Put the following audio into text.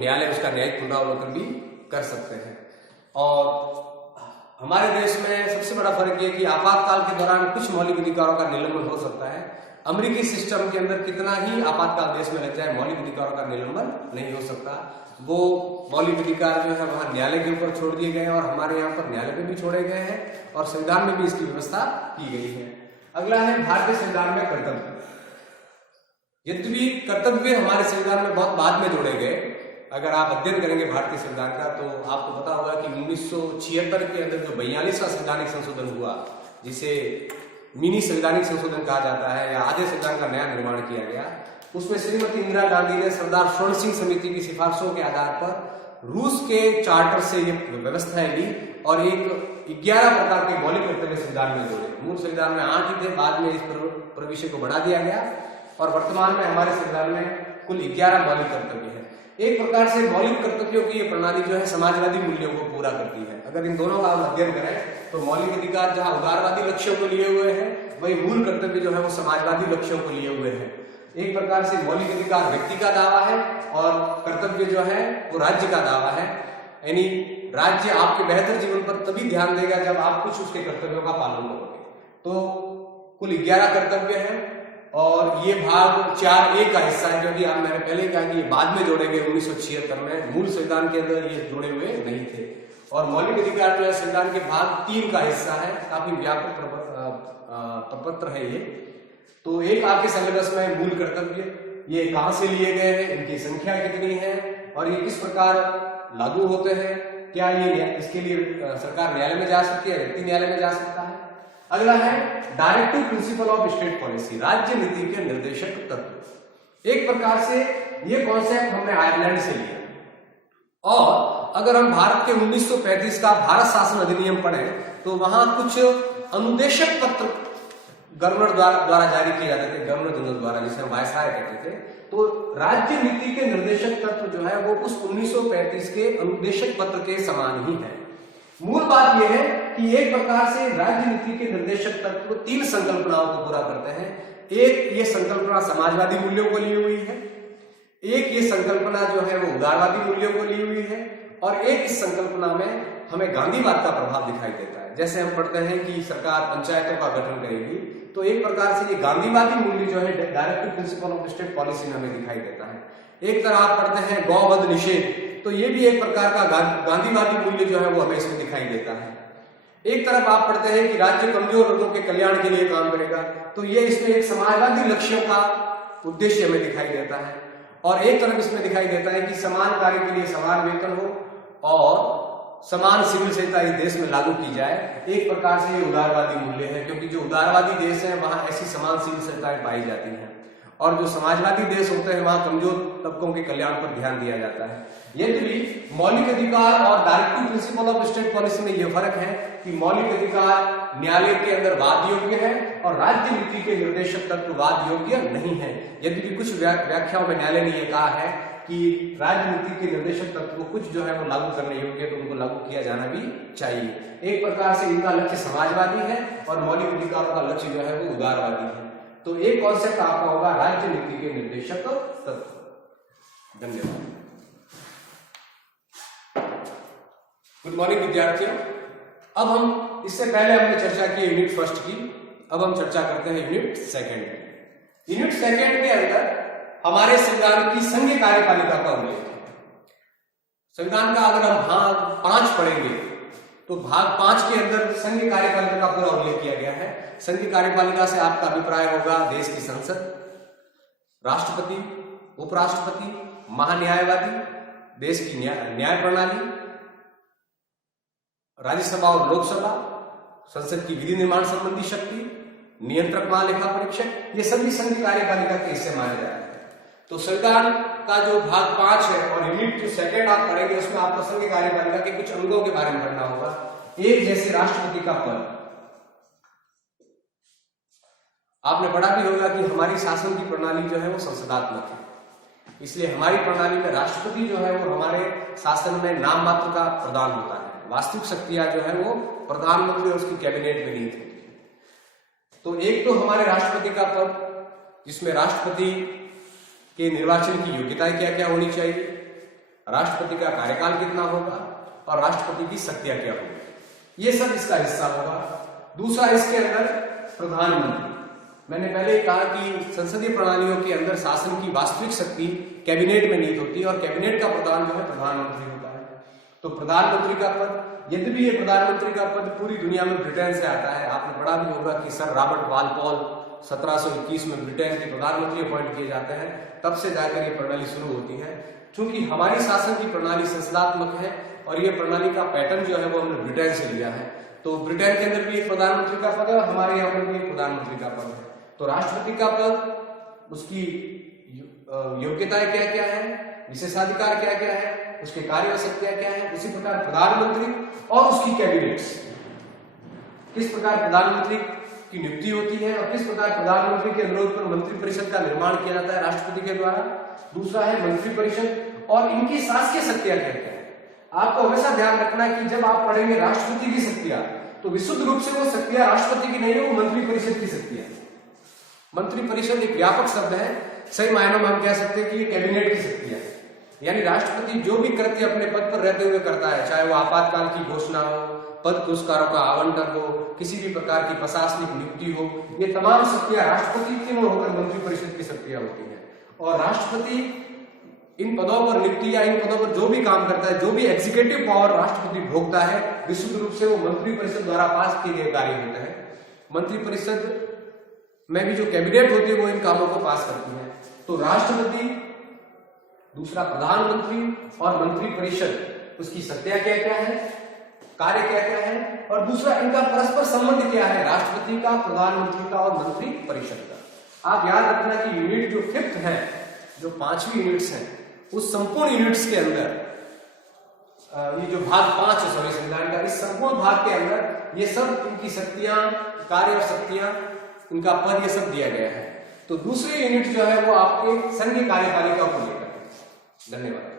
न्यायालय उसका न्यायिक पुनरावलोकन भी कर सकते हैं। और हमारे देश में सबसे बड़ा फर्क यह कि आपातकाल के दौरान कुछ मौलिक अधिकारों का निलंबन हो सकता है। अमेरिकी सिस्टम के अंदर कितना ही आपातकाल देश में लग जाए, मौलिक अधिकारों का निलंबन नहीं हो सकता। वो मौलिक अधिकार जो है वहां न्यायालय के ऊपर छोड़ दिए गए हैं और हमारे यहाँ पर न्यायालय में भी छोड़े गए हैं और संविधान में भी इसकी व्यवस्था की गई है। अगला है भारतीय संविधान में कर्तव्य। यद्यपि कर्तव्य हमारे संविधान में बहुत बाद में जोड़े गए। अगर आप अध्ययन करेंगे भारतीय संविधान का तो आपको पता होगा कि 1976 के अंदर जो 42वां संवैधानिक संशोधन हुआ, जिसे मिनी संवैधानिक संशोधन कहा जाता है या आधे संविधान का नया निर्माण किया गया, उसमें श्रीमती इंदिरा गांधी ने सरदार स्वर्ण सिंह समिति की सिफारिशों के आधार पर रूस के चार्टर से ये व्यवस्थाएं ली और एक 11 प्रकार के मौलिक कर्तव्य संविधान में जोड़े। मूल संविधान में 8 ही थे, बाद में इस प्रविषय को बढ़ा दिया गया और वर्तमान में हमारे संविधान में कुल 11 मौलिक कर्तव्य है। एक प्रकार से मौलिक कर्तव्यों की ये प्रणाली जो है समाजवादी मूल्यों को पूरा करती है। अगर इन दोनों का हम अध्ययन करें तो मौलिक अधिकार जहां उदारवादी लक्ष्यों को लिए हुए हैं, वही मूल कर्तव्य जो है वो समाजवादी लक्ष्यों को लिए हुए हैं। एक प्रकार से मौलिक अधिकार व्यक्ति का दावा है और कर्तव्य जो है वो राज्य का दावा है। यानी राज्य आपके बेहतर जीवन पर तभी ध्यान देगा जब आप कुछ उसके कर्तव्यों का पालन करोगे। तो कुल 11 कर्तव्य हैं और ये भाग 4A का हिस्सा है, क्योंकि आप मैंने पहले कहा कि ये बाद में जोड़े गए 1976 में, मूल संविधान के अंदर ये जोड़े हुए नहीं थे। और मौलिक अधिकार जो है संविधान के भाग 3 का हिस्सा है, काफी व्यापक प्रपत्र है ये। तो एक आपके सिलेबस में मूल कर्तव्य, ये कहां से लिए गए हैं, इनकी संख्या कितनी है और ये किस प्रकार लागू होते हैं, क्या ये इसके लिए सरकार न्यायालय में जा सकती है, व्यक्ति न्यायालय में जा सकता है। अगला है directive principle of state policy, राज्य नीति के निर्देशक तत्व। एक प्रकार से ये कॉन्सेप्ट हमने आयरलैंड से लिया और अगर हम भारत के 1935 का भारत शासन अधिनियम पढ़ें तो वहां कुछ अनुदेशक पत्र गवर्नर द्वारा जारी किए जाते थे, गवर्नर जनरल द्वारा, जिसे हम वायसराय कहते थे। तो राज्य नीति के निर्देशक तत्व जो है वो उस 1935 के अनुदेशक पत्र के समान ही है। मूल बात यह है कि एक प्रकार से राज्य नीति के निर्देशक तत्व 3 संकल्पनाओं को पूरा करते हैं। एक ये संकल्पना समाजवादी मूल्यों को ली हुई है, एक ये संकल्पना जो है वो उदारवादी मूल्यों को ली हुई है और एक इस संकल्पना में हमें गांधीवाद का प्रभाव दिखाई देता है। जैसे हम पढ़ते हैं कि सरकार पंचायतों का गठन करेगी, तो एक प्रकार से ये गांधीवादी मूल्य जो है directive principle of state policy में हमें दिखाई देता है। एक तरह आप पढ़ते हैं गौवध निषेध, तो ये भी एक प्रकार का गांधीवादी मूल्य जो है वो हमें इसमें दिखाई देता है। एक तरफ आप पढ़ते हैं कि राज्य कमजोर वर्गों के कल्याण के लिए काम करेगा, तो ये इसमें एक समाजवादी लक्ष्यों का उद्देश्य हमें दिखाई देता है। और एक तरफ इसमें दिखाई देता है कि समान कार्य के लिए समान वेतन हो और समान सिविल संहिता इस देश में लागू की जाए। एक प्रकार से ये उदारवादी मूल्य है, क्योंकि जो उदारवादी देश है वहां ऐसी समान सिविल संहिताएं पाई जाती हैं और जो समाजवादी देश होते हैं वहां कमजोर तबकों के कल्याण पर ध्यान दिया जाता है। यद्यपि मौलिक अधिकार और directive principle of state policy में यह फर्क है कि मौलिक अधिकार न्यायालय के अंदर वाद योग्य है और राज्य नीति के निर्देशक तत्व वाद योग्य नहीं है। यद्यपि कुछ व्याख्याओं में न्यायालय ने यह कहा है कि राजनीति के निर्देशक तत्व कुछ जो है वो लागू करने योग्य है, तो उनको लागू किया जाना भी चाहिए। एक प्रकार से इनका लक्ष्य समाजवादी है और मौलिक अधिकारों का लक्ष्य जो है वो उदारवादी है। तो एक कॉन्सेप्ट आपका होगा राज्य नीति के निर्देशक तत्व। धन्यवाद। गुड मॉर्निंग विद्यार्थियों। अब हम इससे पहले हमने चर्चा की यूनिट फर्स्ट की, अब हम चर्चा करते हैं यूनिट सेकंड। यूनिट सेकंड के अंदर हमारे संविधान की संघीय कार्यपालिका का उल्लेख है। संविधान का अगर हम भाग 5 पढ़ेंगे तो भाग 5 के अंदर संघीय कार्यपालिका का पूरा उल्लेख किया गया है। संघीय कार्यपालिका से आपका अभिप्राय होगा देश की संसद, राष्ट्रपति, उपराष्ट्रपति, महान्यायवादी, देश की न्याय प्रणाली, राज्यसभा और लोकसभा, संसद की विधि निर्माण संबंधी शक्ति, नियंत्रक महालेखा परीक्षक, ये सभी संघीय कार्यपालिका के हिस्से माने जाते हैं। तो संविधान का जो भाग 5 है और यूनिट जो सेकंड आप पढ़ेंगे उसमें आपको संघीय कार्यपालिका के कुछ अंगों के बारे में पढ़ना होगा। एक जैसे राष्ट्रपति का पद, आपने पढ़ा भी होगा कि हमारी शासन की प्रणाली जो है वो संसदात्मक है, इसलिए हमारी प्रणाली में राष्ट्रपति जो है वो हमारे शासन में नाम मात्र का प्रदान होता है। वास्तविक शक्तियां जो है वो प्रधानमंत्री और उसकी कैबिनेट में निहित होती है। तो एक तो हमारे राष्ट्रपति का पद, जिसमें राष्ट्रपति के निर्वाचन की योग्यताएं क्या क्या होनी चाहिए, राष्ट्रपति का कार्यकाल कितना होगा और राष्ट्रपति की शक्तियां क्या होगी, ये सब इसका हिस्सा होगा। दूसरा, इसके अंदर प्रधानमंत्री, मैंने पहले ही कहा कि संसदीय प्रणालियों के अंदर शासन की वास्तविक शक्ति कैबिनेट में निहित होती है और कैबिनेट का प्रधान जो है प्रधानमंत्री होता है। तो प्रधानमंत्री का पद, यद्यपि ये प्रधानमंत्री का पद पूरी दुनिया में ब्रिटेन से आता है, आपने पढ़ा भी होगा कि सर रॉबर्ट वालपॉल 1721 में ब्रिटेन के प्रधानमंत्री अपॉइंट किए जाते हैं, तब से जाकर ये प्रणाली शुरू होती है। चूंकि हमारी शासन की प्रणाली संसदात्मक है और ये प्रणाली का पैटर्न जो है वो हमने ब्रिटेन से लिया है, तो ब्रिटेन के अंदर भी एक प्रधानमंत्री का पद है, हमारे यहाँ पर भी एक प्रधानमंत्री का पद है। तो राष्ट्रपति का पद, उसकी योग्यताएं क्या क्या है, विशेषाधिकार क्या क्या है, उसके कार्य शक्तियां क्या है, उसी प्रकार प्रधानमंत्री और उसकी कैबिनेट्स, किस प्रकार प्रधानमंत्री की नियुक्ति होती है और किस प्रकार प्रधानमंत्री के अनुरोध पर मंत्रिपरिषद का निर्माण किया जाता है राष्ट्रपति के द्वारा। दूसरा है मंत्रिपरिषद और इनकी शासकीय शक्तियां क्या क्या है। आपको हमेशा ध्यान रखना है कि जब आप पढ़ेंगे राष्ट्रपति की शक्तियां, तो विशुद्ध रूप से वो शक्तियां राष्ट्रपति की नहीं है, वो मंत्रिपरिषद की शक्तियां। मंत्रिपरिषद एक व्यापक शब्द है, सही मायनों में हम कह सकते हैं कि ये कैबिनेट की शक्तियां है। यानी राष्ट्रपति जो भी कृत्य अपने पद पर रहते हुए करता है, चाहे वो आपातकाल की घोषणा हो, पद पुरस्कारों का आवंटन हो, किसी भी प्रकार की प्रशासनिक नियुक्ति हो, ये तमाम शक्तियां राष्ट्रपति की ओर होकर मंत्रिपरिषद की शक्तियां होती हैं। और राष्ट्रपति इन पदों पर नियुक्ति या इन पदों पर जो भी काम करता है, जो भी एग्जीक्यूटिव पावर राष्ट्रपति भोगता है, विशुद्ध रूप से वो मंत्रिपरिषद द्वारा पास किए गए कार्य होते हैं। मंत्रिपरिषद में भी जो कैबिनेट होती है वो इन कामों को पास करती है। तो राष्ट्रपति, दूसरा प्रधानमंत्री और मंत्रिपरिषद, उसकी शक्तियां क्या क्या है, कार्य क्या क्या है, और दूसरा इनका परस्पर संबंध क्या है, राष्ट्रपति का, प्रधानमंत्री का और मंत्रिपरिषद का। आप याद रखना कि यूनिट जो फिफ्थ है, जो 5वीं यूनिट्स हैं, उस संपूर्ण यूनिट्स के अंदर ये जो भाग 5 है सभी संविधान का, इस संपूर्ण भाग के अंदर ये सब इनकी शक्तियां, कार्य और शक्तियां, इनका पद, ये सब दिया गया है। तो दूसरी यूनिट जो है वो आपके संघीय कार्यपालिका को लेकर। धन्यवाद।